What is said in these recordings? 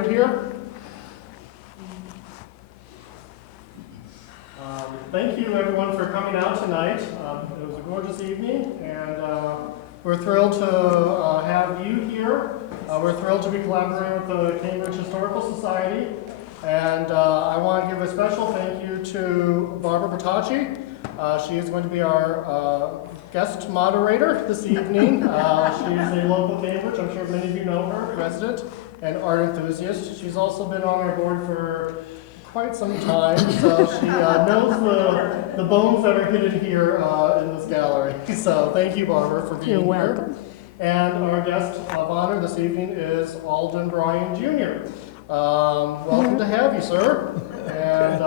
started here. Thank you everyone for coming out tonight. It was a gorgeous evening, and we're thrilled to have you here. We're thrilled to be collaborating with the Cambridge Historical Society, and I want to give a special thank you to Barbara Bertacci. She is going to be our guest moderator this evening. She's a local Cambridge, I'm sure many of you know her, resident and art enthusiast. She's also been on our board for quite some time, so she knows the bones that are hidden here in this gallery. So thank you, Barbara, for being here. And our guest of honor this evening is Alden Bryan Jr. Welcome to have you, sir. And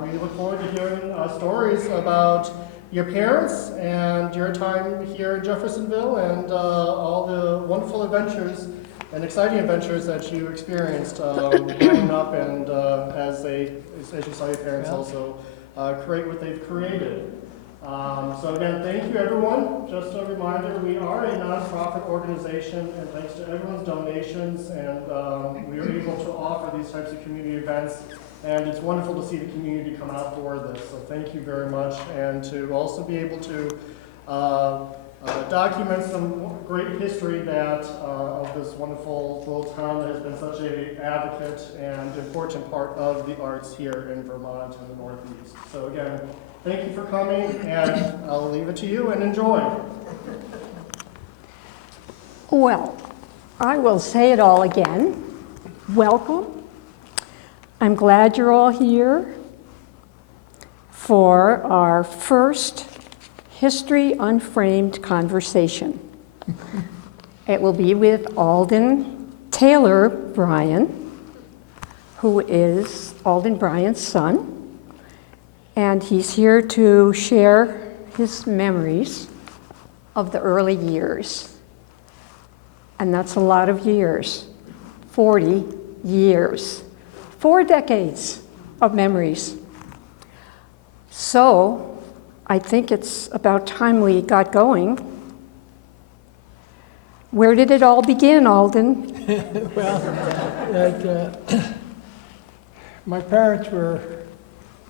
we look forward to hearing stories about your parents and your time here in Jeffersonville and all the wonderful adventures and exciting adventures that you experienced growing up and as you saw your parents also create what they've created. So again, thank you everyone. Just a reminder, we are a nonprofit organization, and thanks to everyone's donations, and we are able to offer these types of community events, and it's wonderful to see the community come out for this. So thank you very much, and to also be able to document some great history that of this wonderful little town that has been such an advocate and important part of the arts here in Vermont and the Northeast. So again, thank you for coming, and I'll leave it to you and enjoy. Well, I will say it all again. Welcome. I'm glad you're all here for our first History Unframed conversation. It will be with Alden Taylor Bryan, who is Alden Bryan's son, and he's here to share his memories of the early years. And that's a lot of years, 40 years, 4 decades of memories. So, I think it's about time we got going. Where did it all begin, Alden? Well, my parents were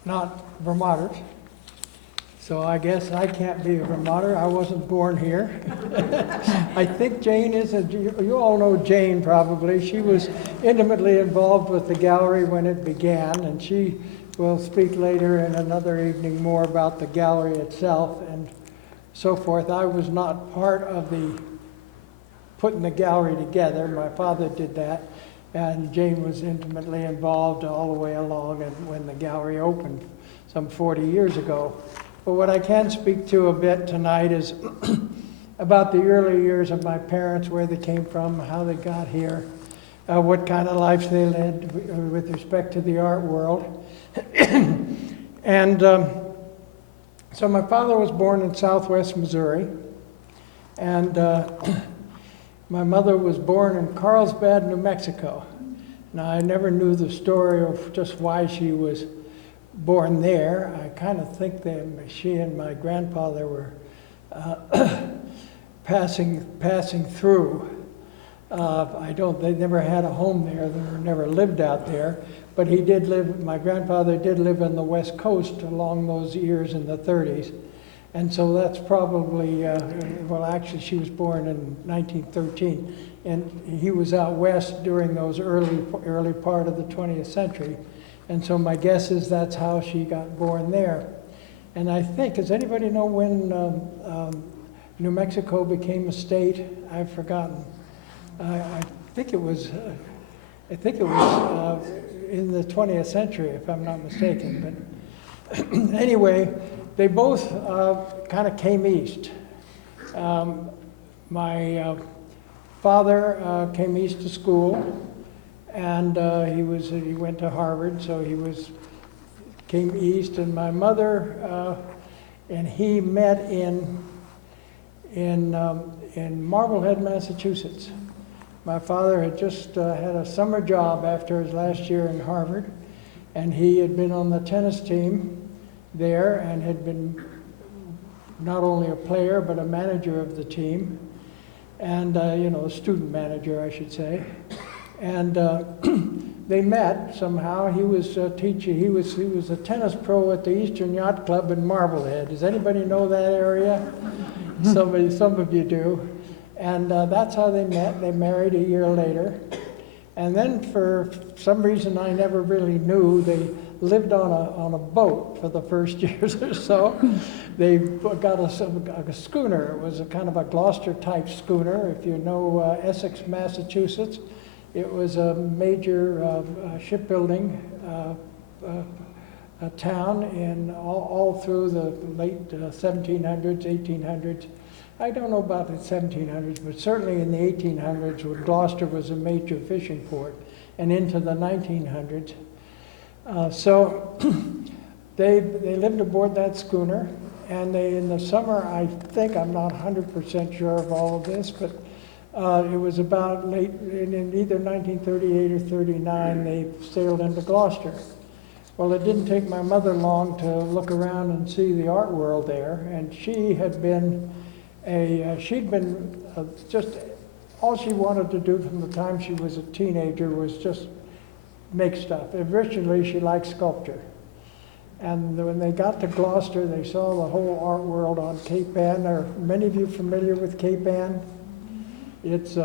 not Vermonters, so I guess I can't be a Vermonter. I wasn't born here. I think Jane is, you all know Jane probably. She was intimately involved with the gallery when it began, and she will speak later in another evening more about the gallery itself and so forth. I was not part of the putting the gallery together. My father did that, and Jane was intimately involved all the way along and when the gallery opened some 40 years ago. But what I can speak to a bit tonight is about the early years of my parents, where they came from, how they got here, what kind of lives they led with respect to the art world. And so my father was born in southwest Missouri, and my mother was born in Carlsbad, New Mexico. Now, I never knew the story of just why she was born there. I kind of think that she and my grandfather were passing through. They never had a home there, they never lived out there. But he did live, my grandfather did live on the West Coast along those years in the 30s. And so that's probably, well, actually she was born in 1913. And he was out west during those early part of the 20th century. And so my guess is that's how she got born there. And I think, does anybody know when New Mexico became a state? I've forgotten. I think it was in the 20th century, if I'm not mistaken. But anyway, they both kind of came east. My father came east to school, and he went to Harvard, so came east. And my mother and he met in Marblehead, Massachusetts. My father had just had a summer job after his last year in Harvard, and he had been on the tennis team there and had been not only a player but a manager of the team, and a student manager, I should say. And they met somehow. He was teaching. He was a tennis pro at the Eastern Yacht Club in Marblehead. Does anybody know that area? Some of you do. And that's how they met. They married a year later. And then for some reason I never really knew, they lived on a boat for the first years or so. They got a schooner. It was a kind of a Gloucester-type schooner. If you know Essex, Massachusetts, it was a major shipbuilding town in all through the late 1700s, 1800s. I don't know about the 1700s, but certainly in the 1800s, when Gloucester was a major fishing port, and into the 1900s. So they lived aboard that schooner, and in the summer, I think, I'm not 100% sure of all of this, but it was about late, in either 1938 or 39, they sailed into Gloucester. Well, it didn't take my mother long to look around and see the art world there, and she had been just, all she wanted to do from the time she was a teenager was just make stuff. Originally, she liked sculpture. And when they got to Gloucester, they saw the whole art world on Cape Ann. Are many of you familiar with Cape Ann? It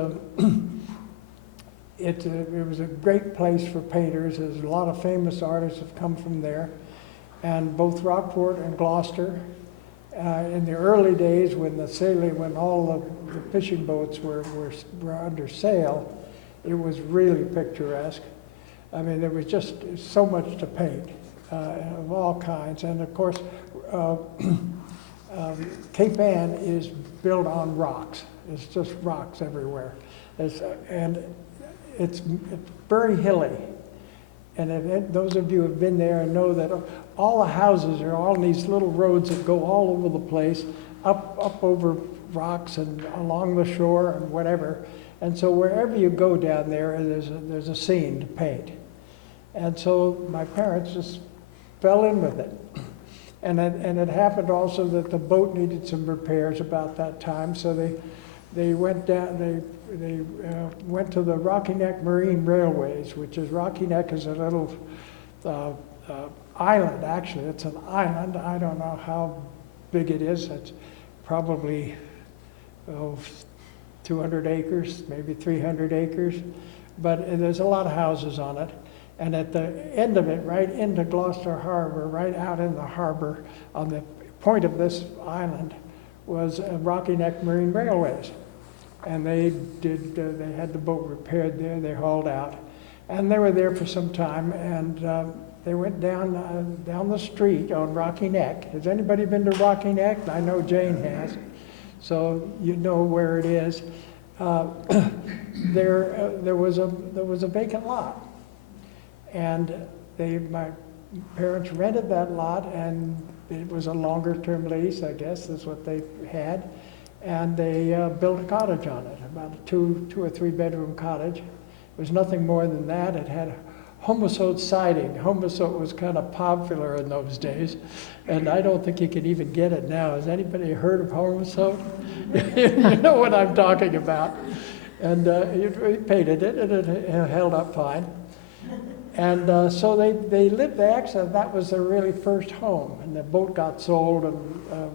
was a great place for painters. There's a lot of famous artists have come from there. And both Rockport and Gloucester, in the early days when all the fishing boats were under sail, it was really picturesque. I mean, there was just so much to paint of all kinds. And of course, Cape Ann is built on rocks. It's just rocks everywhere. And it's very hilly. And those of you who have been there know that all the houses are on these little roads that go all over the place, up over rocks and along the shore and whatever. And so wherever you go down there, there's a scene to paint. And so my parents just fell in with it. And it happened also that the boat needed some repairs about that time, so they went down. They went to the Rocky Neck Marine Railways, which is Rocky Neck is a little island. Actually, it's an island. I don't know how big it is. It's probably 200 acres, maybe 300 acres, but there's a lot of houses on it. And at the end of it, right into Gloucester Harbor, right out in the harbor, on the point of this island, was Rocky Neck Marine Railways. And they had the boat repaired there, they hauled out. And they were there for some time, and they went down the street on Rocky Neck. Has anybody been to Rocky Neck? I know Jane has, so you know where it is. There was a vacant lot. And my parents rented that lot, and it was a longer-term lease, I guess, that's what they had. And they built a cottage on it, about a two or three bedroom cottage. It was nothing more than that. It had homosote siding. Homosote was kind of popular in those days, and I don't think you can even get it now. Has anybody heard of homosote? You know what I'm talking about. And he painted it, and it held up fine. And so they lived there. Actually, that was their really first home. And the boat got sold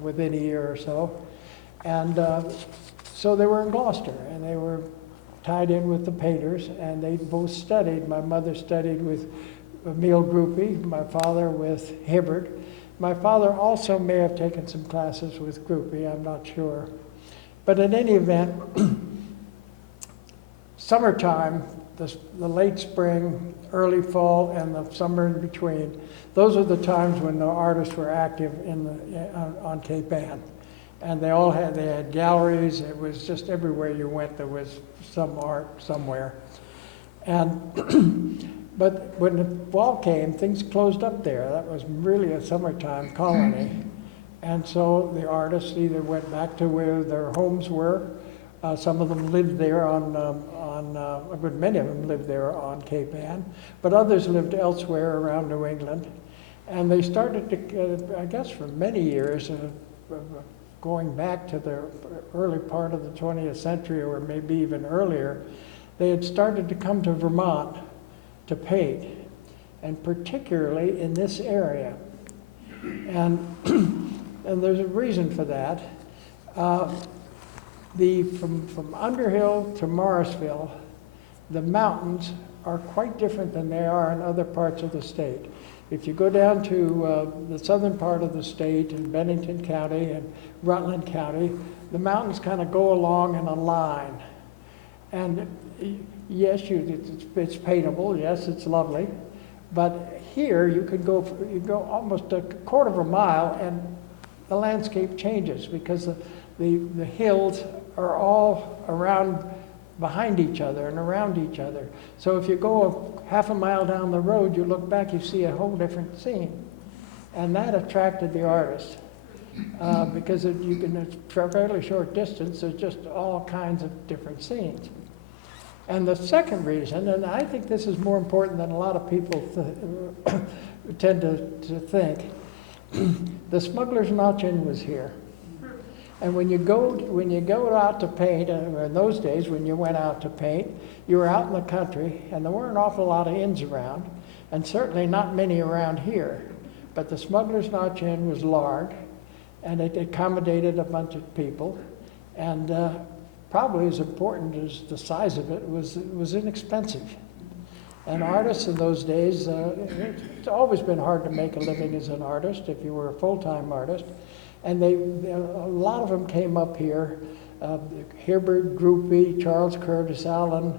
within a year or so. And so they were in Gloucester, and they were tied in with the painters, and they both studied. My mother studied with Emile Groupie, my father with Hibbert. My father also may have taken some classes with Groupie, I'm not sure. But in any event, summertime, the late spring, early fall, and the summer in between, those are the times when the artists were active on Cape Ann. And they had galleries. It was just everywhere you went, there was some art somewhere. And but when the fall came, things closed up there. That was really a summertime colony. And so the artists either went back to where their homes were. Some of them lived there but many of them lived there on Cape Ann, but others lived elsewhere around New England. And they started to, I guess for many years, going back to the early part of the 20th century, or maybe even earlier, they had started to come to Vermont to paint, and particularly in this area. And, and there's a reason for that. From Underhill to Morrisville, the mountains are quite different than they are in other parts of the state. If you go down to the southern part of the state in Bennington County and Rutland County, the mountains kind of go along in a line. And yes, it's paintable, yes, it's lovely, but here you go almost a quarter of a mile and the landscape changes because the hills are all around behind each other and around each other. So if you go half a mile down the road, you look back, you see a whole different scene. And that attracted the artist because it's a fairly short distance, there's just all kinds of different scenes. And the second reason, and I think this is more important than a lot of people tend to think, the Smuggler's Notch Inn was here. And when you go out to paint, in those days when you went out to paint, you were out in the country, and there weren't an awful lot of inns around, and certainly not many around here. But the Smuggler's Notch Inn was large, and it accommodated a bunch of people, and probably as important as the size of it was inexpensive. And artists in those days, it's always been hard to make a living as an artist if you were a full-time artist. And a lot of them came up here, Herbert Groupie, Charles Curtis Allen,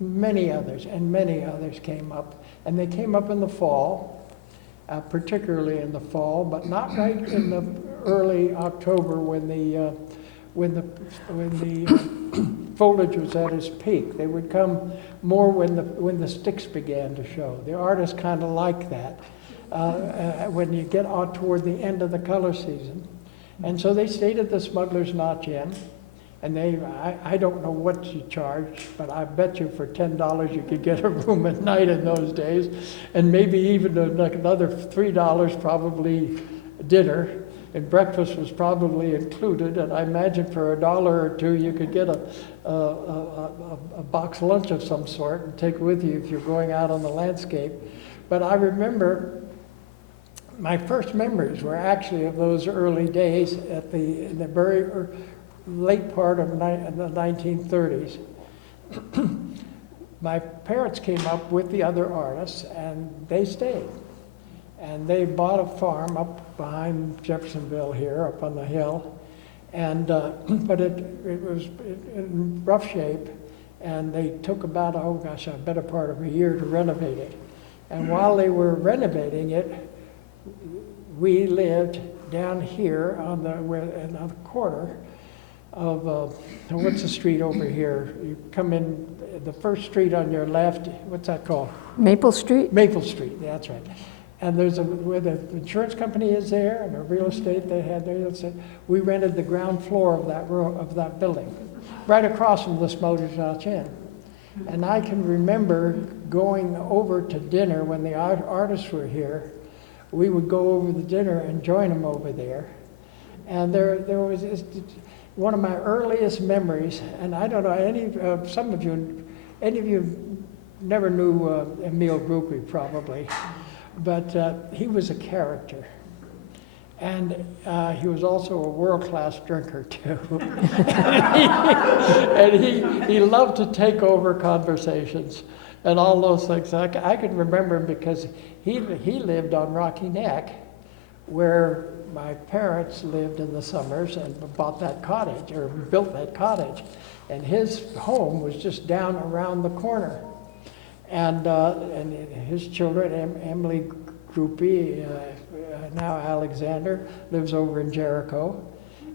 many others came up. And they came up in the fall, particularly in the fall, but not right in the early October when the foliage was at its peak. They would come more when the sticks began to show. The artists kind of like that. When you get on toward the end of the color season. And so they stayed at the Smuggler's Notch Inn, and I don't know what you charged, but I bet you for $10 you could get a room at night in those days, and maybe even another $3 probably dinner, and breakfast was probably included, and I imagine for $1 or $2 you could get a box lunch of some sort and take with you if you're going out on the landscape. But I remember my first memories were actually of those early days in the very late part of the 1930s. My parents came up with the other artists, and they stayed. And they bought a farm up behind Jeffersonville here, up on the hill. And but it was in rough shape, and they took about, a better part of a year to renovate it. And while they were renovating it, we lived down here on the corner of, what's the street over here? You come in, the first street on your left, what's that called? Maple Street? Maple Street, yeah, that's right. And there's where the insurance company is there, and the real estate they had there. We rented the ground floor of that building, right across from the Smuggler's Notch Inn. And I can remember going over to dinner when the artists were here. We would go over the dinner and join them over there. And there was one of my earliest memories, and I don't know, any of you never knew Emil Groupie probably, but he was a character. And he was also a world-class drinker too. and he loved to take over conversations and all those things. I can remember him because he lived on Rocky Neck, where my parents lived in the summers and bought that cottage, or built that cottage. And his home was just down around the corner. And his children, Emily Groupie, now Alexander, lives over in Jericho.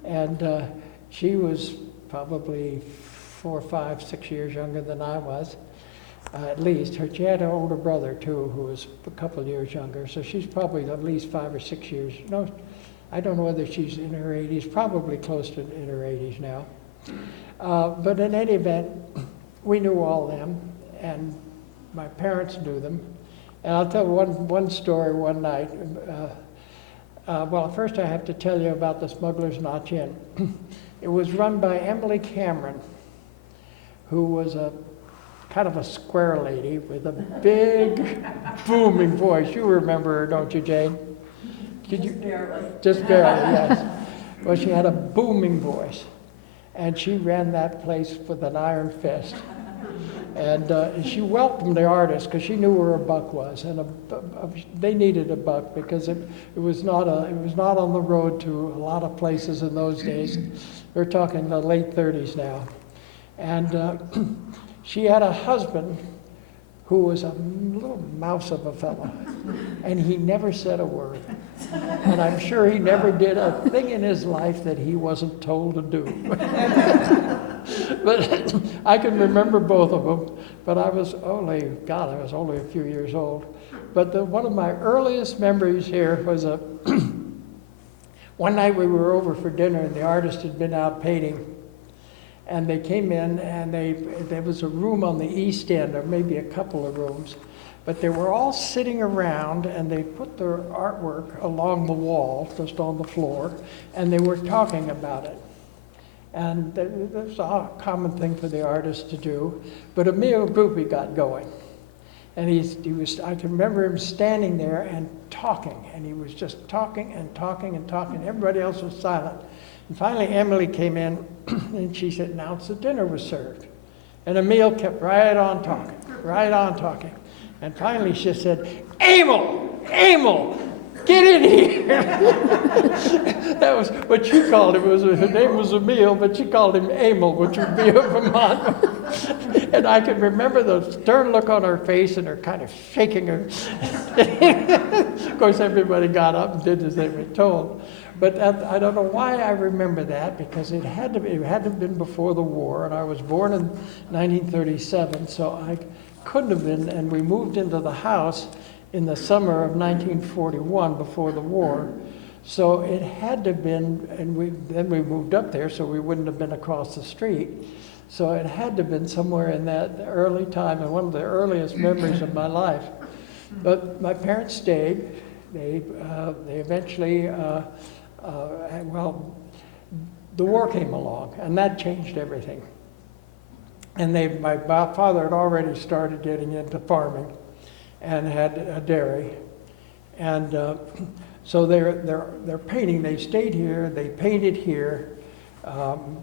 And she was probably 4, 5, 6 years younger than I was. At least. She had an older brother too, who was a couple of years younger, so she's probably at least 5 or 6 years. No, I don't know whether she's in her 80s, probably close to in her 80s now. But in any event, we knew all them, and my parents knew them. And I'll tell one story one night. Well, first I have to tell you about the Smuggler's Notch Inn. It was run by Emily Cameron. who was a kind of a square lady with a big booming voice. You remember her, don't you, Jane? Just barely. Just barely, yes. Well, she had a booming voice, and she ran that place with an iron fist. And she welcomed the artists because she knew where a buck was, and they needed a buck because it was not on the road to a lot of places in those days. We're talking the late 30s now, and she had a husband who was a little mouse of a fellow, and he never said a word. And I'm sure he never did a thing in his life that he wasn't told to do. But I can remember both of them, but I was only a few years old. But one of my earliest memories here was one night we were over for dinner, and the artist had been out painting. And they came in, and there was a room on the east end, or maybe a couple of rooms, but they were all sitting around, and they put their artwork along the wall, just on the floor, and they were talking about it. And that's a common thing for the artist to do, but Emil Goopy got going. And I can remember him standing there and talking, and he was just talking and talking and talking. Everybody else was silent. And finally, Emily came in, and she said, announced the dinner was served. And Emil kept right on talking. And finally, she said, Emil, get in here. That was what she called him. Her name was Emil, but she called him Emil, which would be a Vermont. And I can remember the stern look on her face and her kind of shaking her. Of course, everybody got up and did as they were told. But I don't know why I remember that, because it had to have been before the war, and I was born in 1937, so I couldn't have been, and we moved into the house in the summer of 1941 before the war. So it had to have been, and then we moved up there, so we wouldn't have been across the street. So it had to have been somewhere in that early time, and one of the earliest memories of my life. But my parents stayed. They eventually, the war came along, and that changed everything. And my father had already started getting into farming and had a dairy. And so they're painting. They stayed here, they painted here.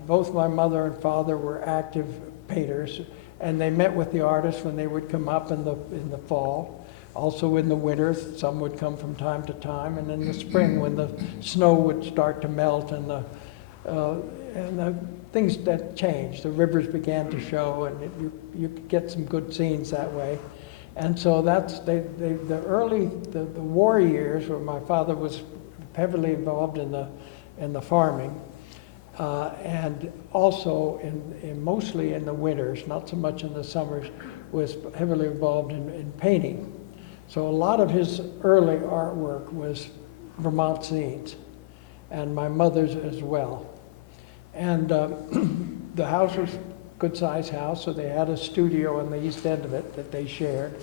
Both my mother and father were active painters, and they met with the artists when they would come up in the fall. Also in the winter, some would come from time to time, and in the spring when the snow would start to melt and the things that changed. The rivers began to show, and you could get some good scenes that way. And so that's the war years, where my father was heavily involved in the farming, and also mostly in the winters, not so much in the summers, was heavily involved in painting. So a lot of his early artwork was Vermont scenes, and my mother's as well. And the house was a good-sized house, so they had a studio on the east end of it that they shared.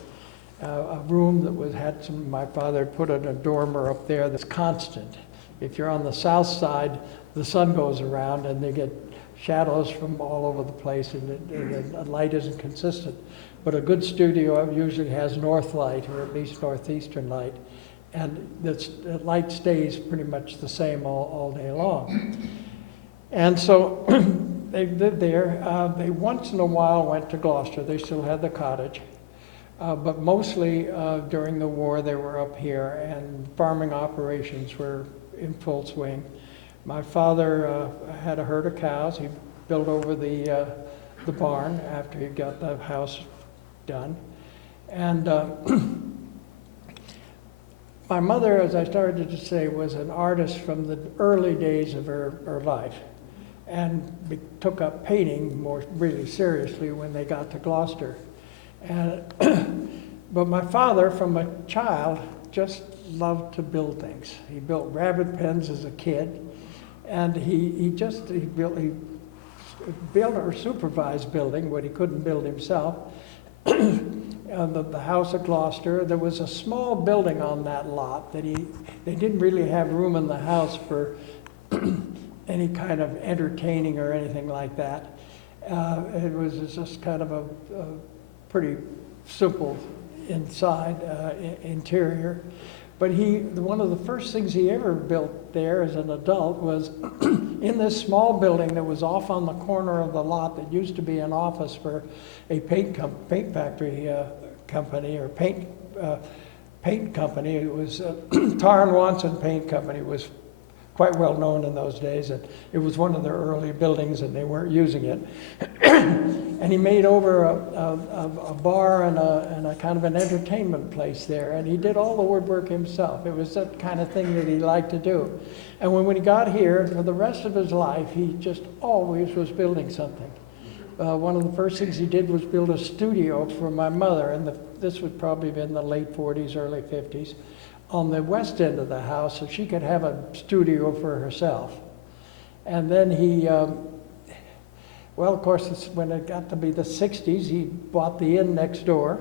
A room that had some, my father put in a dormer up there that's constant. If you're on the south side, the sun goes around and they get shadows from all over the place, and the light isn't consistent. But a good studio usually has north light, or at least northeastern light, and the light stays pretty much the same all day long. And so they lived there. They once in a while went to Gloucester. They still had the cottage. But mostly during the war they were up here, and farming operations were in full swing. My father had a herd of cows. He built over the barn after he got the house done. And my mother, as I started to say, was an artist from the early days of her life, and took up painting more really seriously when they got to Gloucester. And but my father, from a child, just loved to build things. He built rabbit pens as a kid, and he built or supervised building what he couldn't build himself. The house at Gloucester, there was a small building on that lot that they didn't really have room in the house for any kind of entertaining or anything like that. It was just kind of a pretty simple inside interior. But one of the first things he ever built there as an adult was in this small building that was off on the corner of the lot that used to be an office for a paint factory company, or paint company. It was Tar and Watson Paint Company. It was quite well known in those days, and it was one of their early buildings, and they weren't using it. And he made over a bar and a kind of an entertainment place there, and he did all the woodwork himself. It was that kind of thing that he liked to do. And when he got here, for the rest of his life, he just always was building something. One of the first things he did was build a studio for my mother, and this would probably have been the late 40s, early 50s, on the west end of the house, so she could have a studio for herself. And then he, well, of course, when it got to be the 60s, he bought the inn next door,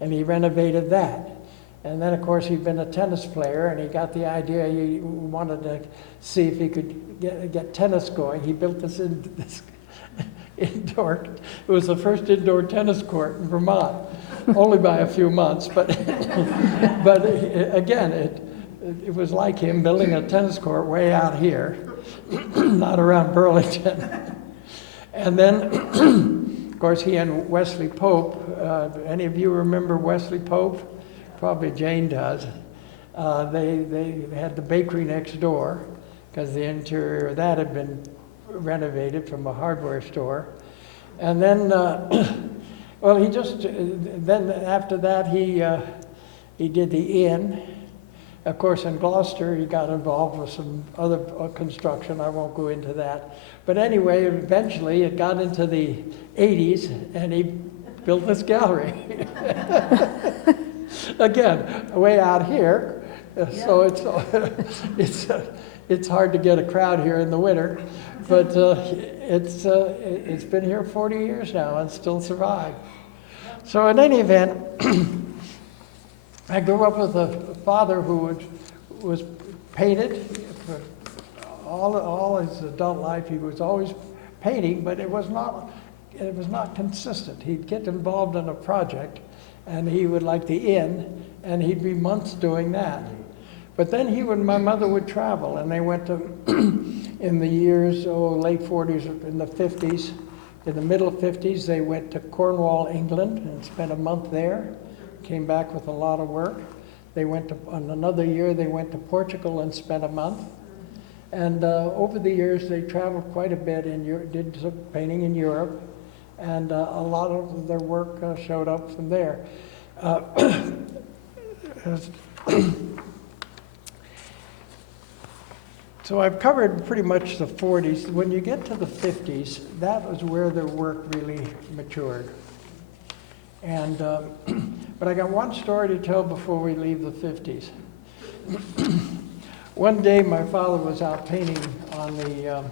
and he renovated that. And then, of course, he'd been a tennis player, and he got the idea he wanted to see if he could get tennis going. He built this indoor, it was the first indoor tennis court in Vermont, only by a few months, but again, it was like him building a tennis court way out here, not around Burlington. And then, of course, he and Wesley Pope, any of you remember Wesley Pope? Probably Jane does. They had the bakery next door, because the interior of that had been renovated from a hardware store. And then, well, then after that, he did the inn. Of course, in Gloucester, he got involved with some other construction. I won't go into that. But anyway, eventually, it got into the 80s, and he built this gallery. Again, way out here, so it's hard to get a crowd here in the winter. But it's been here 40 years now and still survived. So in any event, I grew up with a father who was painted for all his adult life. He was always painting, but it was not consistent. He'd get involved in a project, and he would like the inn, and he'd be months doing that. But then my mother would travel, and they went to, in the years, late 40s, in the 50s, in the middle 50s, they went to Cornwall, England, and spent a month there, came back with a lot of work. They went to, on another year, they went to Portugal and spent a month. And over the years, they traveled quite a bit and did some painting in Europe, and a lot of their work showed up from there. So I've covered pretty much the 40s. When you get to the 50s, that was where their work really matured. And, but I got one story to tell before we leave the 50s. One day my father was out painting on the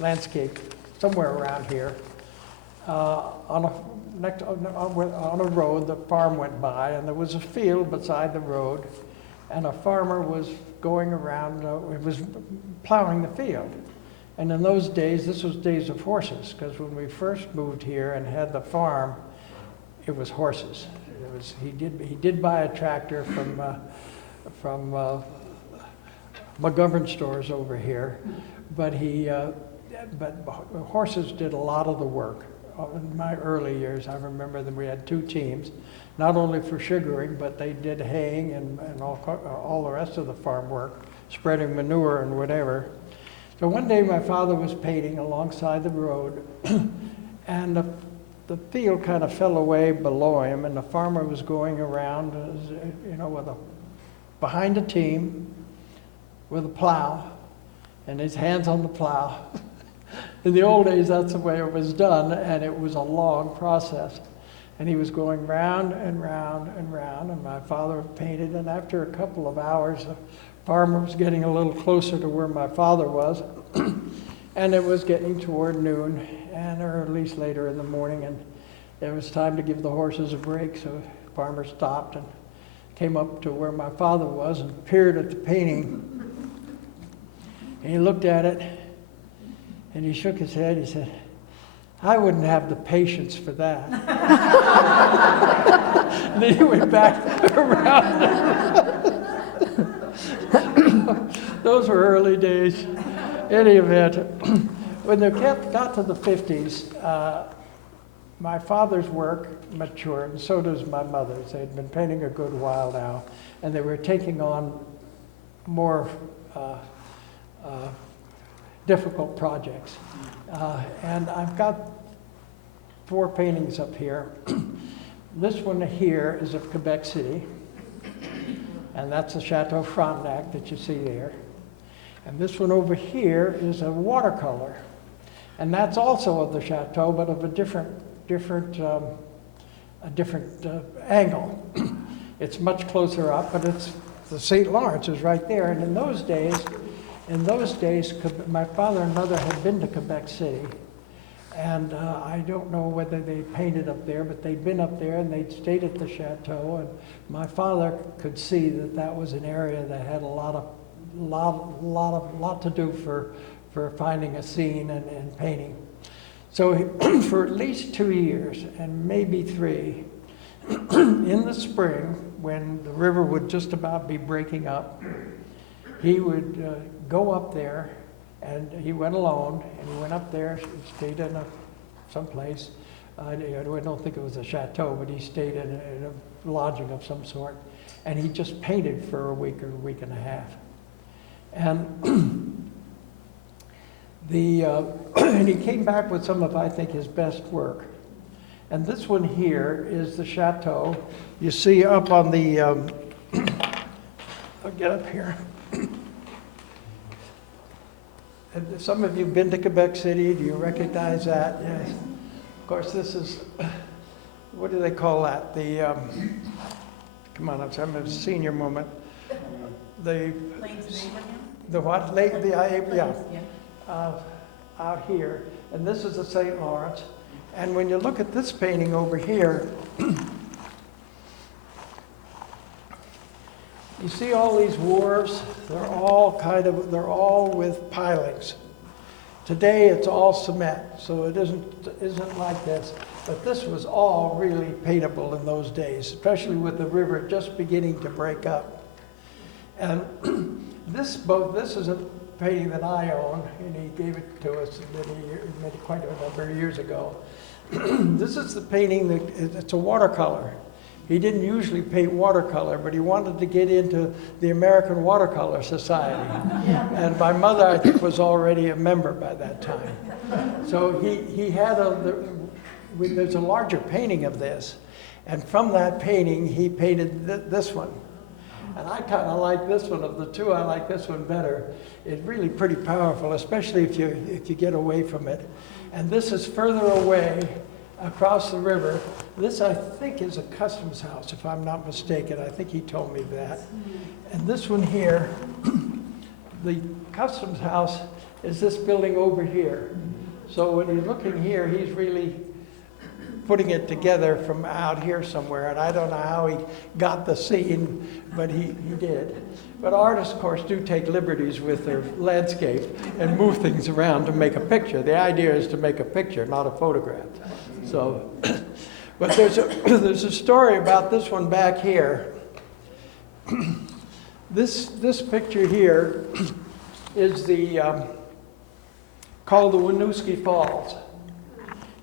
landscape somewhere around here. On a road, the farm went by, and there was a field beside the road, and a farmer was going around, was plowing the field. And in those days, this was days of horses, because when we first moved here and had the farm, it was horses. He did buy a tractor from McGovern stores over here, but horses did a lot of the work. In my early years, I remember that we had two teams, not only for sugaring, but they did haying and all the rest of the farm work, spreading manure and whatever. So one day my father was painting alongside the road, and the field kind of fell away below him, and the farmer was going around, behind a team with a plow, and his hands on the plow. In the old days, that's the way it was done, and it was a long process. And he was going round and round and round, and my father painted, and after a couple of hours, the farmer was getting a little closer to where my father was, and it was getting toward noon, or at least later in the morning, and it was time to give the horses a break, so the farmer stopped and came up to where my father was and peered at the painting. And he looked at it, and he shook his head. He said, I wouldn't have the patience for that. And then he went back around. Those were early days. Any event, when they got to the 50s, my father's work matured, and so does my mother's. They had been painting a good while now, and they were taking on more difficult projects. And I've got 4 paintings up here. This one here is of Quebec City, and that's the Chateau Frontenac that you see there. And this one over here is a watercolor, and that's also of the chateau, but of a different angle. It's much closer up, but it's the St. Lawrence is right there. And in those days, my father and mother had been to Quebec City, and I don't know whether they painted up there, but they'd been up there and they'd stayed at the chateau. And my father could see that that was an area that had a lot to do for finding a scene and painting. So for at least 2 years, and maybe 3, in the spring, when the river would just about be breaking up, he would go up there, and he went alone, and he went up there, he stayed in someplace. I don't think it was a chateau, but he stayed in a lodging of some sort, and he just painted for a week or a week and a half. And and he came back with some of, I think, his best work. And this one here is the chateau. You see up on the, I'll get up here. And some of you have been to Quebec City. Do you recognize that? Yes. Of course, this is, what do they call that? The, come on, I'm having a senior moment. The what? Out here, and this is the St. Lawrence. And when you look at this painting over here, you see all these wharves. They're all with pilings. Today it's all cement, so it isn't like this. But this was all really paintable in those days, especially with the river just beginning to break up. And this is a painting that I own, and he gave it to us quite a number of years ago. This is the painting it's a watercolor. He didn't usually paint watercolor, but he wanted to get into the American Watercolor Society. And my mother, I think, was already a member by that time. So he had there's a larger painting of this, and from that painting he painted this one. And I kind of like this one. Of the two, I like this one better. It's really pretty powerful, especially if you get away from it. And this is further away across the river. This, I think, is a customs house, if I'm not mistaken. I think he told me that. And this one here, the customs house is this building over here. So when he's looking here, he's really putting it together from out here somewhere, and I don't know how he got the scene, but he did. But artists, of course, do take liberties with their landscape and move things around to make a picture. The idea is to make a picture, not a photograph. So, but there's a story about this one back here. This picture here is called the Winooski Falls.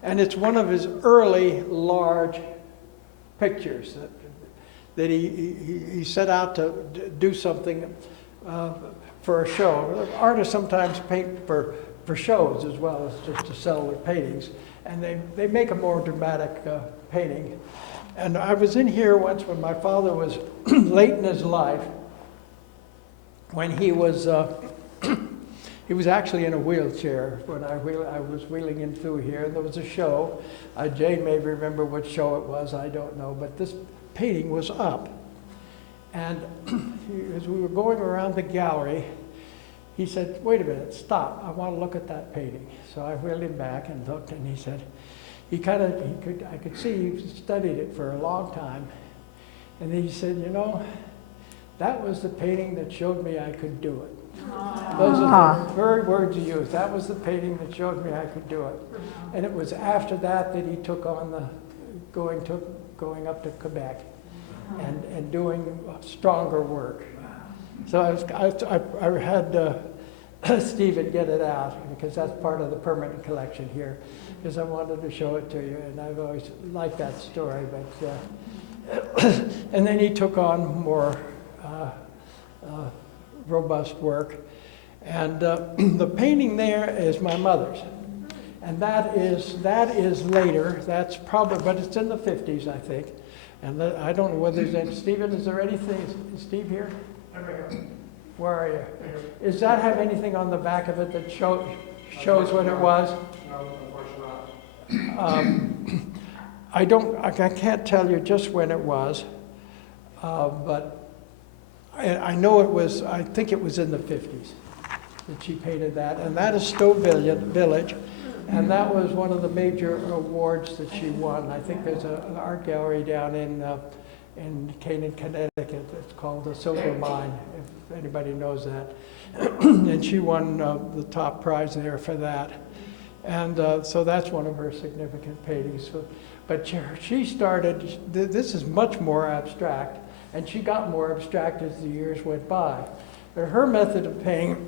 And it's one of his early large pictures that he set out to do something for a show. Artists sometimes paint for shows as well as just to sell their paintings. And they make a more dramatic painting. And I was in here once when my father was late in his life, when he was actually in a wheelchair when I was wheeling him through here. There was a show. Jane may remember what show it was, I don't know, but this painting was up. And as we were going around the gallery, he said, "Wait a minute, stop, I want to look at that painting." So I wheeled him back and looked, and he said, I could see he studied it for a long time. And then he said, "You know, that was the painting that showed me I could do it." Those are the very words he used. That was the painting that showed me I could do it. And it was after that that he took on going up to Quebec and doing stronger work. So I had Stephen get it out because that's part of the permanent collection here, because I wanted to show it to you, and I've always liked that story. But and then he took on more robust work, and the painting there is my mother's, and that is later. That's probably, but it's in the 50s, I think. And I don't know whether there's any. Stephen, is there anything? Is Steve here? I'm right here. Where are you? Does that have anything on the back of it that shows what it was? No, unfortunately not. I can't tell you just when it was, but I know it was, I think it was in the 50s that she painted that. And that is Stouffville Village, and that was one of the major awards that she won. I think there's an art gallery down in Canaan, Connecticut. It's called the Silver Mine, if anybody knows that. And she won the top prize there for that. And so that's one of her significant paintings. But she started, this is much more abstract, and she got more abstract as the years went by. But her method of painting,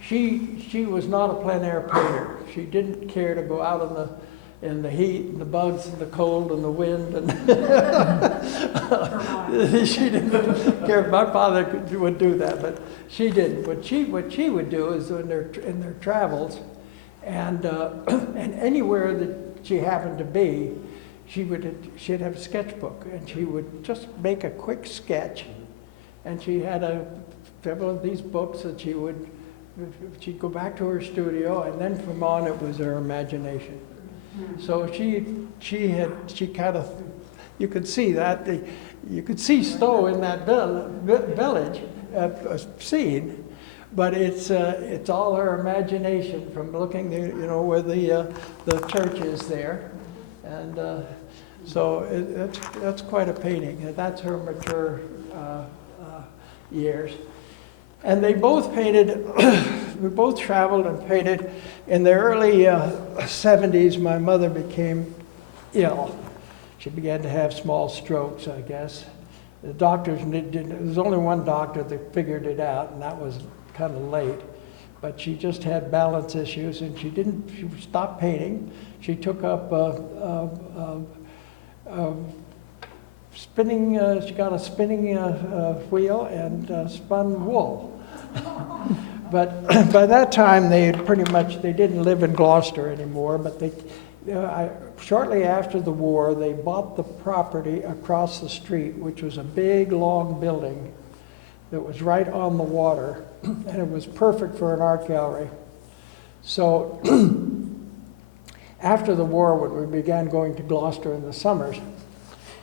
she was not a plein air painter. She didn't care to go out in the heat and the bugs and the cold and the wind, and she didn't care. My father would do that, but she didn't. What she would do is in their travels, and anywhere that she happened to be, she'd have a sketchbook, and she would just make a quick sketch, and she had several of these books that she'd go back to her studio, and then from on it was her imagination. So she kind of, you could see that, you could see Stowe in that village scene, but it's all her imagination from looking there, where the church is there, and so that's quite a painting, and that's her mature years. And they both painted, we both traveled and painted. In the early 70s, my mother became ill. She began to have small strokes, I guess. The doctors there was only one doctor that figured it out, and that was kind of late. But she just had balance issues, and she stopped painting. She took up spinning, she got a spinning wheel and spun wool. But by that time, they didn't live in Gloucester anymore, but shortly after the war, they bought the property across the street, which was a big, long building that was right on the water, and it was perfect for an art gallery. So after the war, when we began going to Gloucester in the summers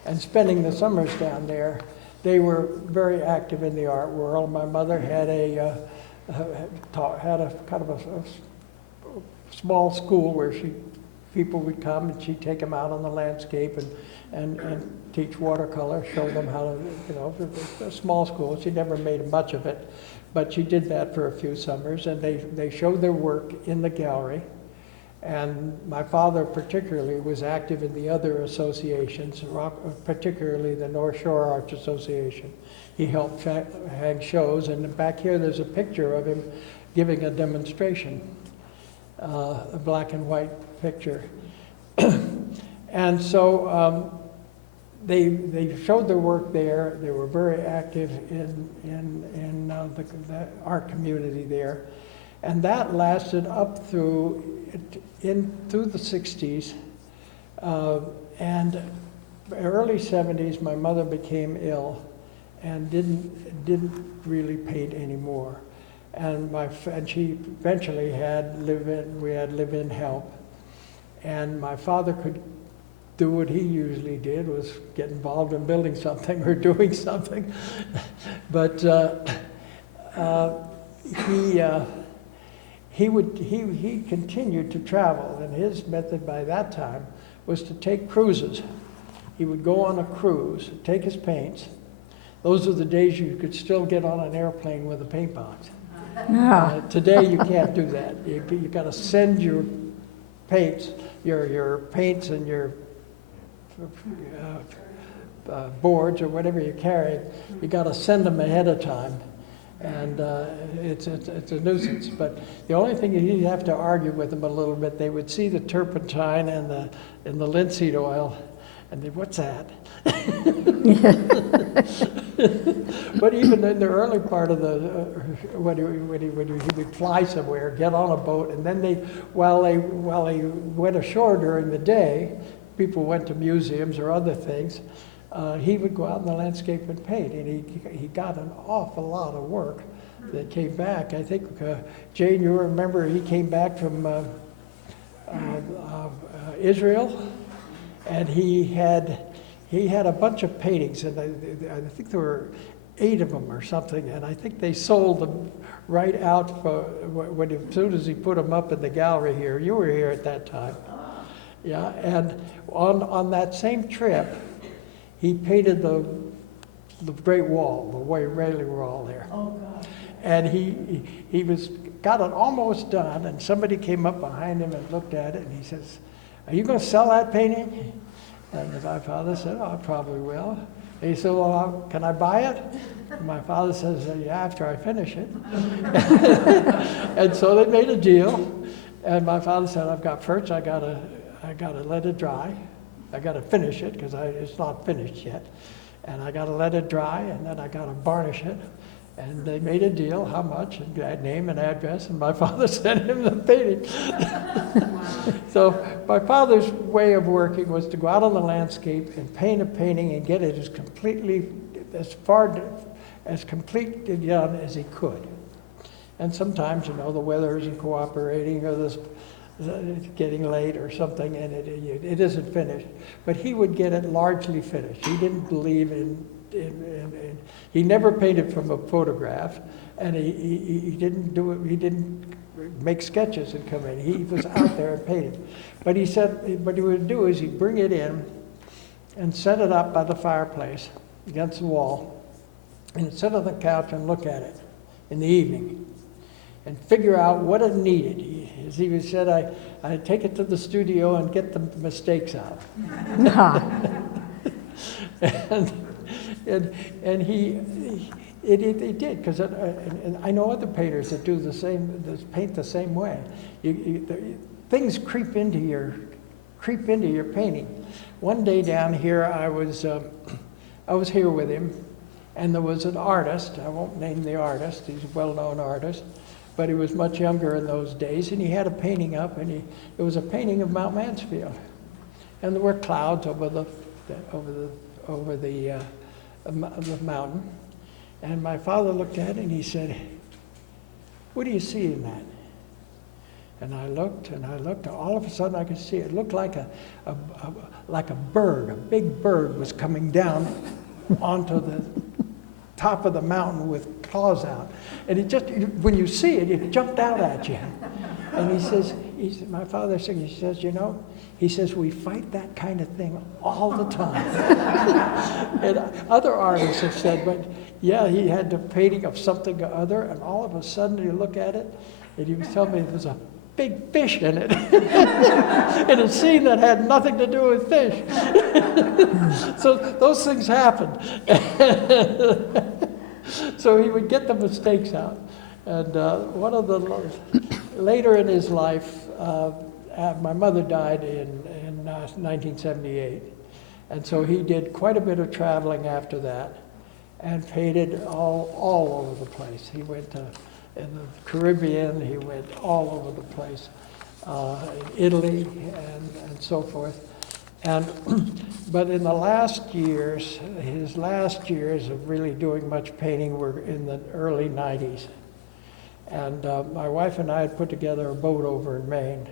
and spending the summers down there, they were very active in the art world. My mother had a kind of a small school where people would come, and she'd take them out on the landscape and teach watercolor, show them how to, a small school. She never made much of it, but she did that for a few summers, and they showed their work in the gallery. And my father particularly was active in the other associations, particularly the North Shore Arts Association. He helped hang shows, and back here there's a picture of him giving a demonstration, a black and white picture. And so they showed their work there. They were very active in the art community there. And that lasted up through the 60s, and early 70s. My mother became ill and didn't really paint anymore, and she eventually we had live-in help, and my father could do what he usually did, was get involved in building something or doing something, but he continued to travel, and his method by that time was to take cruises. He would go on a cruise, take his paints. those are the days you could still get on an airplane with a paint box. Yeah. Today you can't do that. You got to send your paints, your paints and your boards or whatever you're carrying. You got to send them ahead of time, and it's a nuisance. But the only thing you have to argue with them a little bit. They would see the turpentine and the linseed oil, and they, what's that? But even in the early part of the, when he would fly somewhere, get on a boat, and then while they went ashore during the day, people went to museums or other things, he would go out in the landscape and paint, and he got an awful lot of work that came back. I think, Jane, you remember he came back from Israel, and he had a bunch of paintings, and I think there were 8 of them or something, and I think they sold them right out as soon as he put them up in the gallery here. You were here at that time. Yeah, and on that same trip, he painted the Great Wall, the Wailing Wall there. Oh, God. And he got it almost done, and somebody came up behind him and looked at it, and he says, "Are you going to sell that painting?" And my father said, "Oh, I probably will." And he said, "Well, can I buy it?" And my father says, "Yeah, after I finish it." And so they made a deal. And my father said, "I gotta let it dry. I gotta finish it because it's not finished yet. And I gotta let it dry, and then I gotta varnish it." And they made a deal, how much, and that name and address, and my father sent him the painting. So my father's way of working was to go out on the landscape and paint a painting and get it as complete done as he could. And sometimes, the weather isn't cooperating, or it's getting late or something, and it isn't finished. But he would get it largely finished. He didn't believe in he never painted from a photograph, and he didn't do it. He didn't make sketches and come in. He was out there and painted. But he said, what he would do is he'd bring it in and set it up by the fireplace against the wall, and sit on the couch and look at it in the evening and figure out what it needed. As he said, I'd take it to the studio and get the mistakes out. And he did, because and I know other painters that do the same, that paint the same way. Things creep into your painting. One day down here, I was here with him, and there was an artist. I won't name the artist. He's a well-known artist, but he was much younger in those days, and he had a painting up, and it was a painting of Mount Mansfield, and there were clouds over the mountain. And my father looked at it and he said, "What do you see in that?" And I looked and all of a sudden I could see it looked like a bird, a big bird was coming down onto the top of the mountain with claws out. And when you see it, it jumped out at you. And he says, my father said, he says, "We fight that kind of thing all the time." And other artists have said, but yeah, he had the painting of something or other, and all of a sudden you look at it, and he was telling me there was a big fish in it, in a scene that had nothing to do with fish. So those things happened. So he would get the mistakes out. And later in his life, my mother died in 1978, and so he did quite a bit of traveling after that, and painted all over the place. He went in the Caribbean, he went all over the place, in Italy and so forth. But in the last years, his last years of really doing much painting were in the early 90s. And my wife and I had put together a boat over in Maine.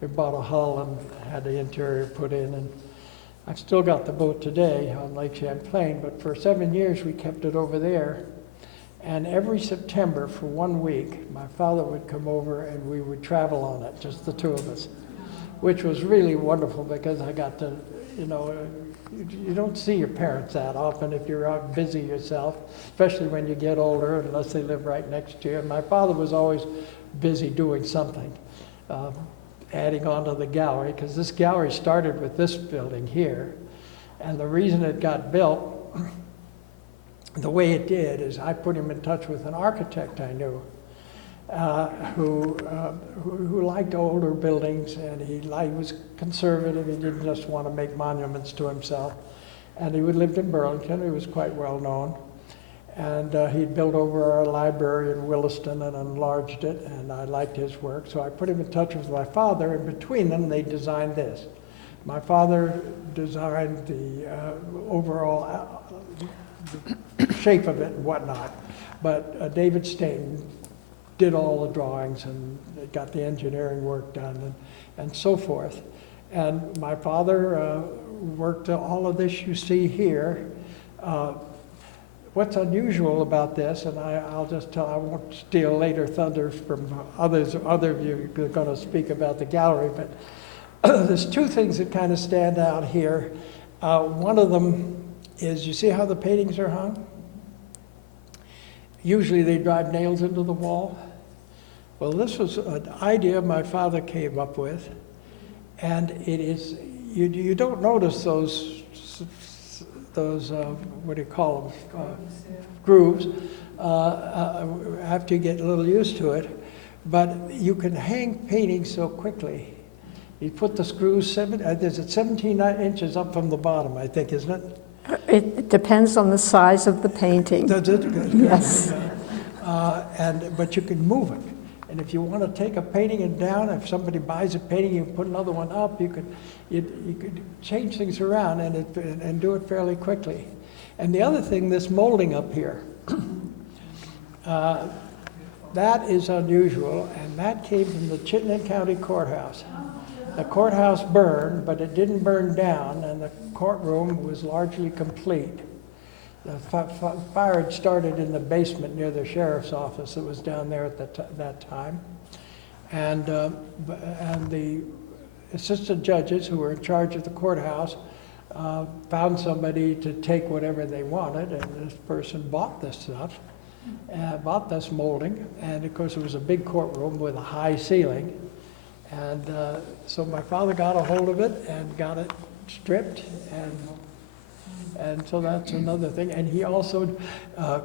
We bought a hull and had the interior put in, and I've still got the boat today on Lake Champlain, but for 7 years we kept it over there. And every September for 1 week, my father would come over and we would travel on it, just the two of us, which was really wonderful because I got to, you know, you don't see your parents that often if you're out busy yourself, especially when you get older, unless they live right next to you. And my father was always busy doing something, adding on to the gallery, because this gallery started with this building here. And the reason it got built the way it did is I put him in touch with an architect I knew who liked older buildings, and he was conservative. He didn't just want to make monuments to himself. And he lived in Burlington. He was quite well known. And he'd built over our library in Williston and enlarged it, and I liked his work. So I put him in touch with my father, and between them they designed this. My father designed the overall shape of it and whatnot, but David Staten did all the drawings and got the engineering work done and so forth. And my father worked all of this you see here. What's unusual about this, and I'll just tell, I won't steal later thunder from other of you who are going to speak about the gallery, but there's two things that kind of stand out here. One of them is, you see how the paintings are hung? Usually they drive nails into the wall. Well, this was an idea my father came up with, and it is, you don't notice those what do you call them, grooves, after you get a little used to it, but you can hang paintings so quickly. You put the screws, there's 17 inches up from the bottom, I think, isn't it? It depends on the size of the painting. Does it? Good. Yes. But you can move it. And if you want to take a painting and down, if somebody buys a painting, you put another one up, you could change things around and do it fairly quickly. And the other thing, this molding up here, that is unusual, and that came from the Chittenden County Courthouse. The courthouse burned, but it didn't burn down, and the courtroom was largely complete. The fire had started in the basement near the sheriff's office that was down there at that time. And the assistant judges who were in charge of the courthouse found somebody to take whatever they wanted, and this person bought this stuff, bought this molding, and of course it was a big courtroom with a high ceiling. And so my father got a hold of it and got it stripped, and so that's another thing. And he also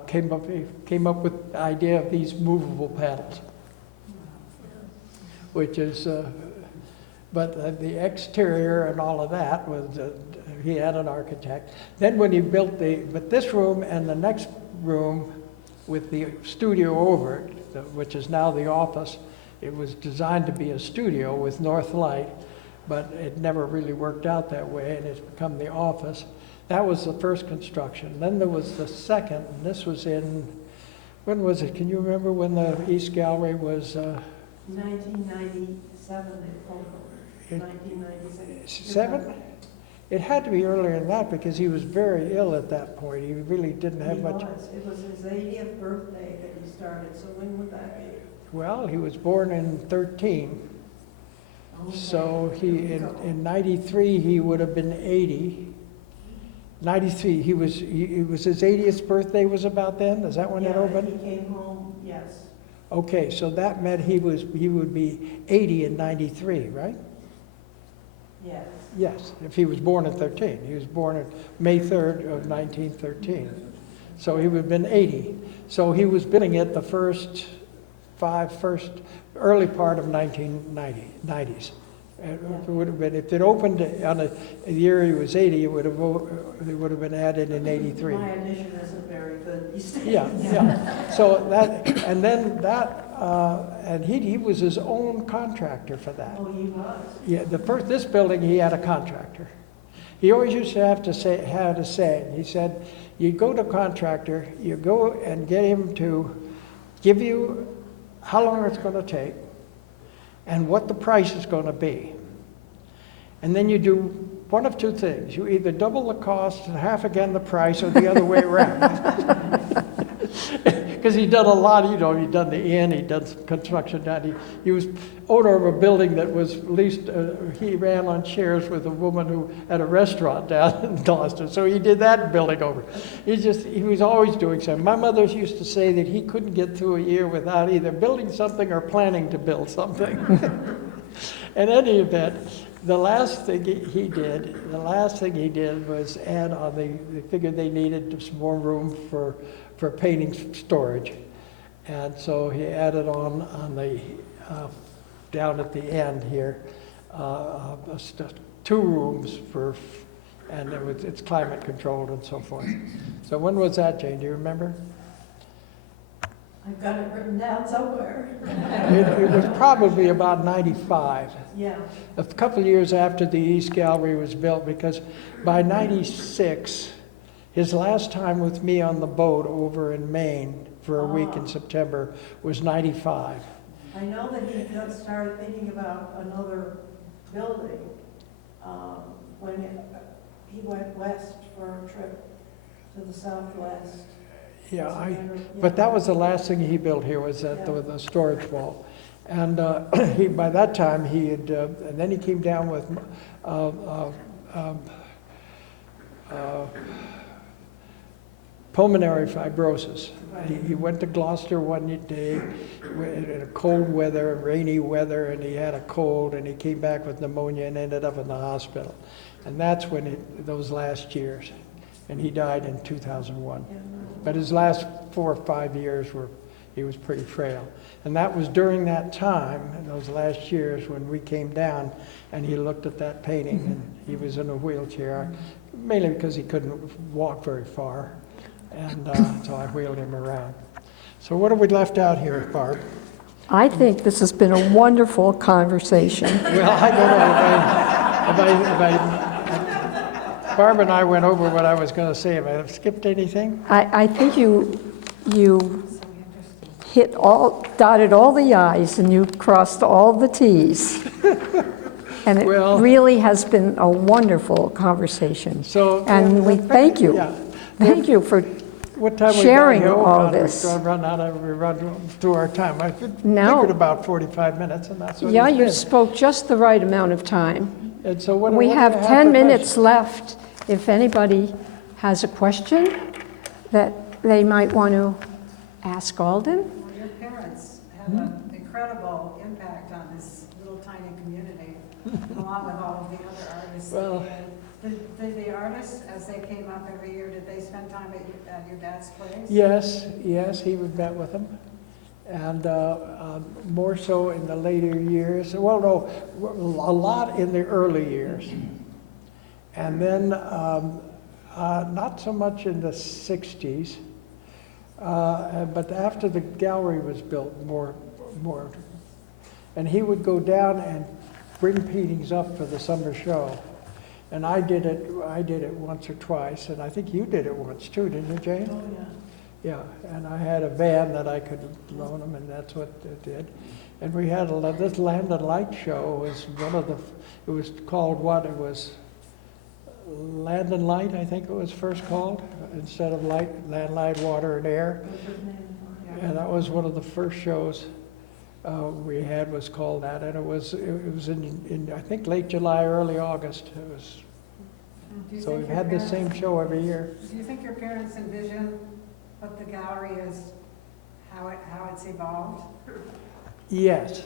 came up with the idea of these movable panels, which is, but the exterior and all of that was, he had an architect. Then when he built but this room and the next room with the studio over it, which is now the office, it was designed to be a studio with north light, but it never really worked out that way, and it's become the office. That was the first construction. Then there was the second, and this was in, when was it? Can you remember when the East Gallery was? 1997, they pulled over. 1996. 7? It had to be earlier than that because he was very ill at that point. He really didn't have much. It was his 80th birthday that he started, so when would that be? Well, he was born in 13. Okay. So in 93, he would have been 80. 93, it was his 80th birthday was about then? Is that when it opened? He came home, yes. Okay, so that meant he would be 80 in 93, right? Yes. Yes, if he was born in 13. He was born on May 3rd of 1913. So he would have been 80. So he was building it the first early part of 1990s. It would have been, if it opened on a year he was 80, it would have been added in 83. My addition isn't very good these days. Yeah. So that, and then that, and he was his own contractor for that. Oh, he was? Yeah, this building, he had a contractor. He always used to had a saying. He said, you go to a contractor, you go and get him to give you how long it's going to take and what the price is going to be. And then you do one of two things. You either double the cost and half again the price, or the other way around. because he'd done a lot, you know, he'd done the inn, he'd done some construction down. He was owner of a building that was at least, he ran on shares with a woman who had a restaurant down in Gloucester. So he did that building over. He was always doing something. My mother used to say that he couldn't get through a year without either building something or planning to build something. In any event, the last thing he did was add on they figured they needed some more room for painting storage. And so he added on the, down at the end here, 2 rooms and it's climate controlled and so forth. So when was that, Jane, do you remember? I've got it written down somewhere. It was probably about 95. Yeah. A couple of years after the East Gallery was built, because by 96, his last time with me on the boat over in Maine for a week in September was 95. I know that he just started thinking about another building when he went west for a trip to the southwest. Yeah, but that was the last thing he built here, was that the storage wall. And by that time he had, and then he came down with pulmonary fibrosis. He went to Gloucester one day in a cold weather, rainy weather, and he had a cold, and he came back with pneumonia and ended up in the hospital. And that's when those last years. And he died in 2001. But his last 4 or 5 years he was pretty frail. And that was during that time, in those last years, when we came down and he looked at that painting, and he was in a wheelchair, mainly because he couldn't walk very far. And so I wheeled him around. So what have we left out here, Barb? I think this has been a wonderful conversation. Well, I don't know Barb and I went over what I was going to say. Have I skipped anything? I think you dotted all the i's and you crossed all the t's. And it really has been a wonderful conversation. And we thank you. Yeah. Thank you for sharing all this. We run through our time. I figured about 45 minutes, and that's what you spoke just the right amount of time. And so we have 10 minutes left. If anybody has a question that they might want to ask Alden. Well, your parents have an incredible impact on this little tiny community, along with all of the other artists. Well, did the artists, as they came up every year, did they spend time at your dad's place? Yes, he would met with them. And more so in the later years. Well, no, a lot in the early years. And then not so much in the 60s, but after the gallery was built, more. And he would go down and bring paintings up for the summer show. And I did it once or twice, and I think you did it once too, didn't you, Jane? Oh, yeah. Yeah, and I had a van that I could loan them, and that's what it did. And we had this Land and Light show was it was called what? It was Land and Light, I think it was first called, instead of Land, Light, Water, and Air. And that was one of the first shows we had, was called that, and it was in I think late July, early August. So we've had the same show every year. Do you think your parents envision what the gallery is, how it's evolved? Yes.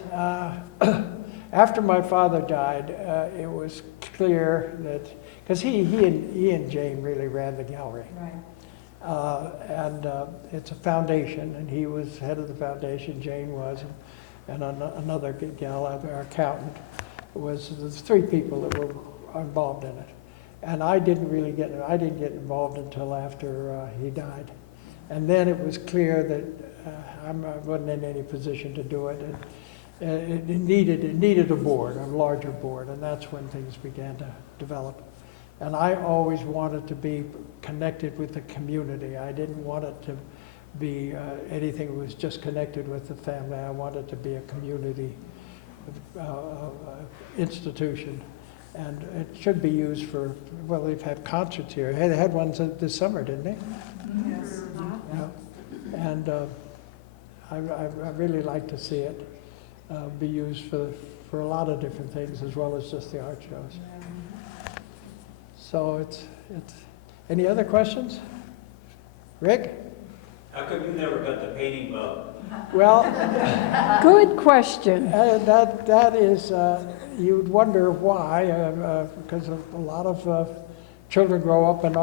After my father died, it was clear that, because he and Jane really ran the gallery. Right. And it's a foundation, and he was head of the foundation, Jane was, and another gal, our accountant, there's 3 people that were involved in it. And I didn't get involved until after he died. And then it was clear that I wasn't in any position to do it. And it needed a board, a larger board, and that's when things began to develop. And I always wanted to be connected with the community. I didn't want it to be anything that was just connected with the family. I wanted to be a community institution. And it should be used for, well, they've had concerts here. They had ones this summer, didn't they? Yes. Yeah. And I really like to see it be used for a lot of different things as well as just the art shows. So it's any other questions? Rick? How come you never got the painting bug? Well, Good question. that is, you'd wonder why, because a lot of children grow up in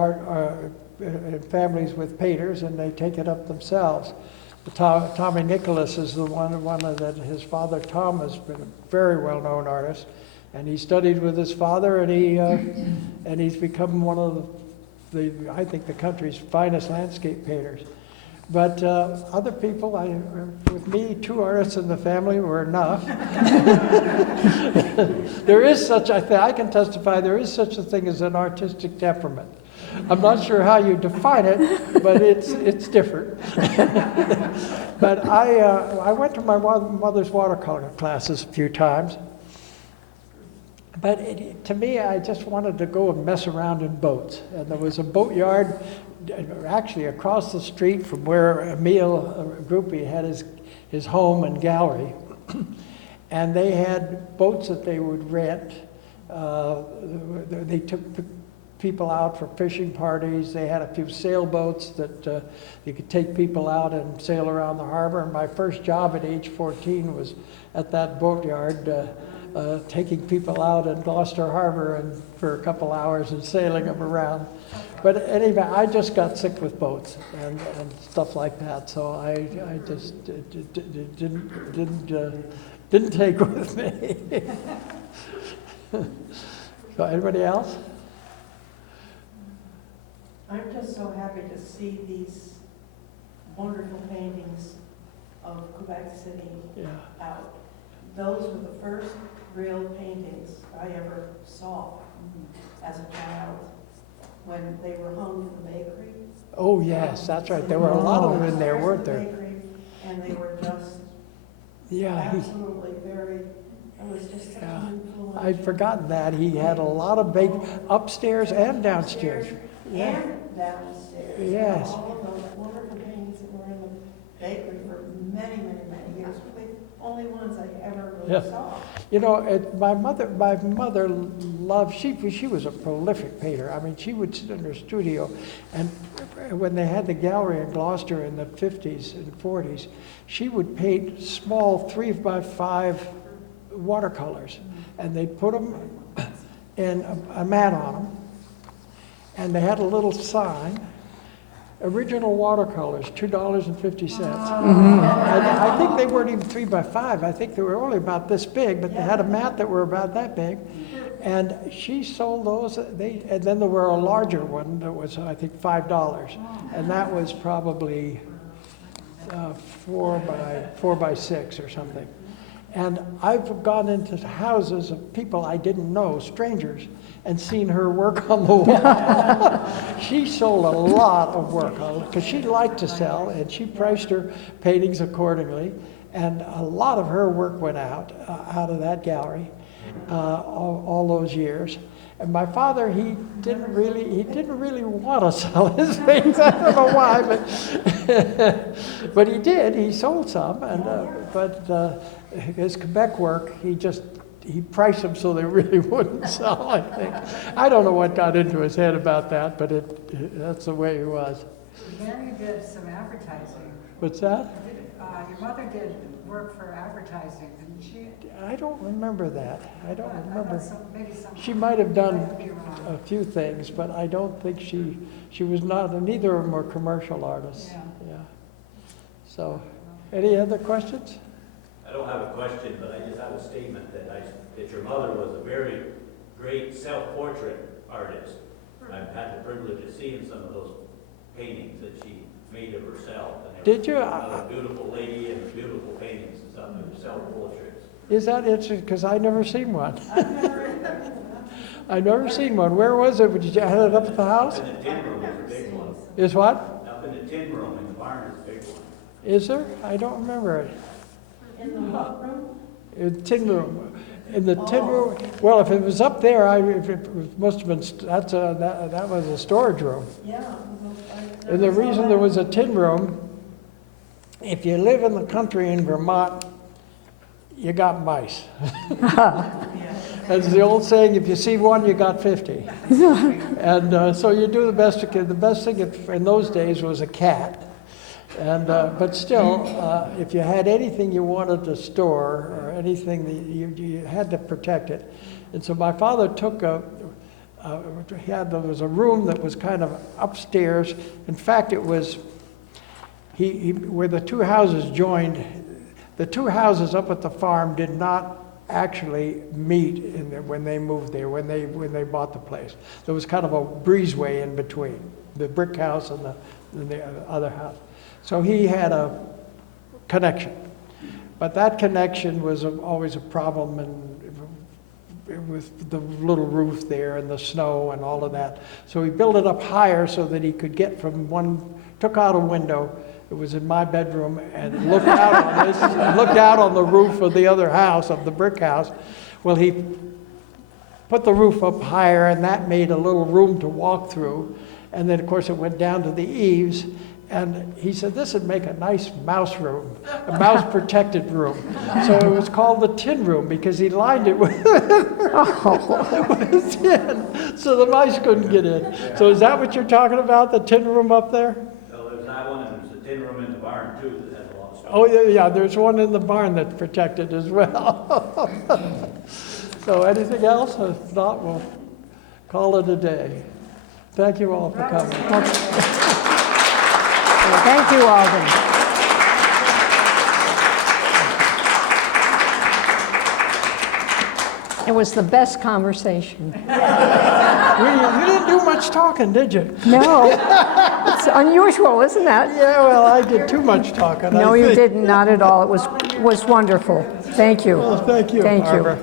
families with painters and they take it up themselves. Tommy Nicholas is the one that his father Tom has been a very well-known artist, and he studied with his father, and he's become one of I think the country's finest landscape painters. But other people, with me, 2 artists in the family were enough. There is such a thing, I can testify, there is such a thing as an artistic temperament. I'm not sure how you define it, but it's different. But I went to my mother's watercolor classes a few times. But to me, I just wanted to go and mess around in boats. And there was a boat yard actually across the street from where Emil Groupie had his home and gallery. And they had boats that they would rent. They took people out for fishing parties. They had a few sailboats that you could take people out and sail around the harbor. And my first job at age 14 was at that boatyard, taking people out in Gloucester Harbor and for a couple hours and sailing them around. But anyway, I just got sick with boats and stuff like that, so I just didn't take with me. So anybody else? I'm just so happy to see these wonderful paintings of Quebec City out. Those were the first real paintings I ever saw as a child when they were hung in the bakery. Oh yes, that's right. There were a lot of them in there, weren't there? Bakery, and they were just absolutely very. It was just such an influence. I'd forgotten that. He had a lot of upstairs and downstairs. Yeah. And downstairs. Yes. And all of those wonderful paintings that were in the bakery for many, many, many years were the only ones I ever really saw. You know, my mother loved, she was a prolific painter. I mean, she would sit in her studio, and when they had the gallery in Gloucester in the 50s and 40s, she would paint small 3x5 watercolors, and they'd put them in a mat on them, and they had a little sign, original watercolors, $2.50. And I think they weren't even 3x5. I think they were only about this big, but they had a mat that were about that big. And she sold those, and then there were a larger one that was, I think, $5. And that was probably 4x6 or something. And I've gone into houses of people I didn't know, strangers, and seen her work on the wall. She sold a lot of work because she liked to sell, and she priced her paintings accordingly. And a lot of her work went out of that gallery all those years. And my father, he didn't really want to sell his things. I don't know why, but he did. He sold some, but his Quebec work, he priced them so they really wouldn't sell, I think. I don't know what got into his head about that, but that's the way he was. Then you did some advertising. What's that? Your mother did work for advertising, didn't she? I don't remember that. I don't remember. Maybe some. She might have done a few things, but I don't think she was not, and neither of them were commercial artists. Yeah. So, any other questions? I don't have a question, but I just have a statement that your mother was a very great self-portrait artist. I've had the privilege of seeing some of those paintings that she made of herself. And Did you? A beautiful lady and beautiful paintings and stuff, and self-portraits. Is that interesting? Because I never seen one. I've never seen one. Where was it? Did you have it up at the house? Up in the tin room is a big one. Is what? Up in the tin room in the barn is a big one. Is there? I don't remember it. In the what room? In the tin room. In the tin room. Well, if it was up there, it must have been. That was a storage room. Yeah. And the reason there was a tin room if you live in the country in Vermont, you got mice. As the old saying, if you see one, you got 50. And so you do the best you can. The best thing in those days was a cat. And, but still, if you had anything you wanted to store or anything, that you had to protect it. And so my father took there was a room that was kind of upstairs. In fact, it was, where the two houses joined, the two houses up at the farm did not actually meet when they moved there, when they bought the place. There was kind of a breezeway in between the brick house and the other house. So he had a connection, but that connection was always a problem, and with the little roof there and the snow and all of that. So he built it up higher so that he could get from took out a window. It was in my bedroom, and looked out on this, looked out on the roof of the other house, of the brick house. Well, he put the roof up higher, and that made a little room to walk through. And then, of course, it went down to the eaves. And he said, this would make a nice mouse room, a mouse-protected room. So it was called the tin room, because he lined it with, with tin, so the mice couldn't get in. So is that what you're talking about, the tin room up there? Well, there's that one, and there's a tin room in the barn, too, that has a lot of stuff. Oh, yeah, there's one in the barn that's protected as well. So anything else? If not, we'll call it a day. Thank you all for coming. Thank you, Alden. It was the best conversation. You didn't do much talking, did you? No, it's unusual, isn't that? Yeah, well, I did too much talking. No, you didn't, not at all. It was wonderful. Thank you. Well, thank you, Thank you. Barbara.